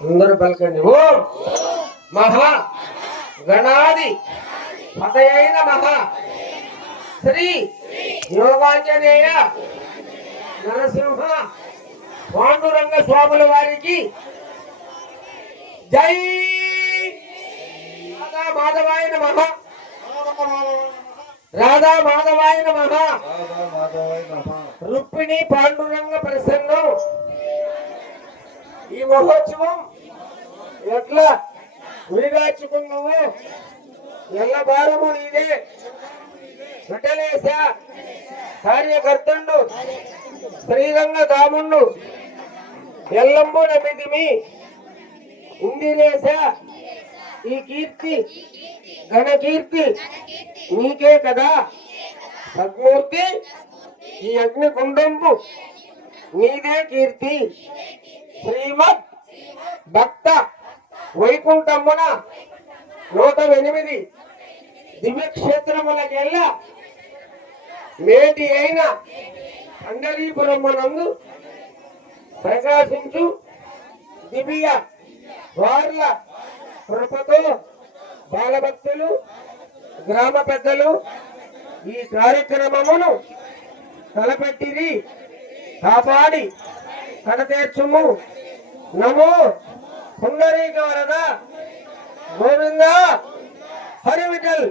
అందరూ పలకండి. ఓం మహా గణాది పతయైన మహా శ్రీ యోగాంజనేయ నరసింహ పాండురంగ స్వాముల వారికి జై. రాధా మాధవాయ నమః. రాధా మాధవాయ నమః. రుక్మిణి పాండురంగ ప్రసన్నం. ఈ మహోత్సవం ఎట్లా ఉరిగాచుకున్నావు? ఎల్ల భారము నీదే. వెంటలేశ కార్యకర్తండు శ్రీరంగ దాముండు ఎల్లంబు నమిదిమి ఇందిరేశ. ఈ కీర్తి ఘనకీర్తి నీకే కదా సద్మూర్తి. ఈ అగ్నికుండంబు నీదే కీర్తి. శ్రీమద్ భక్త వైకుంఠమున 108 దివ్యక్షేత్రములకెల్లా మేటి అయిన పండరీపురమునందు ప్రకాశించు దివ్య వార్ల కృపతో బాలభక్తులు గ్రామ పెద్దలు ఈ కార్యక్రమమును తలపెట్టిరి. కాపాడి కడతీర్చుము. నమో పుండరీక వరద గోవింద హరి విఠల్.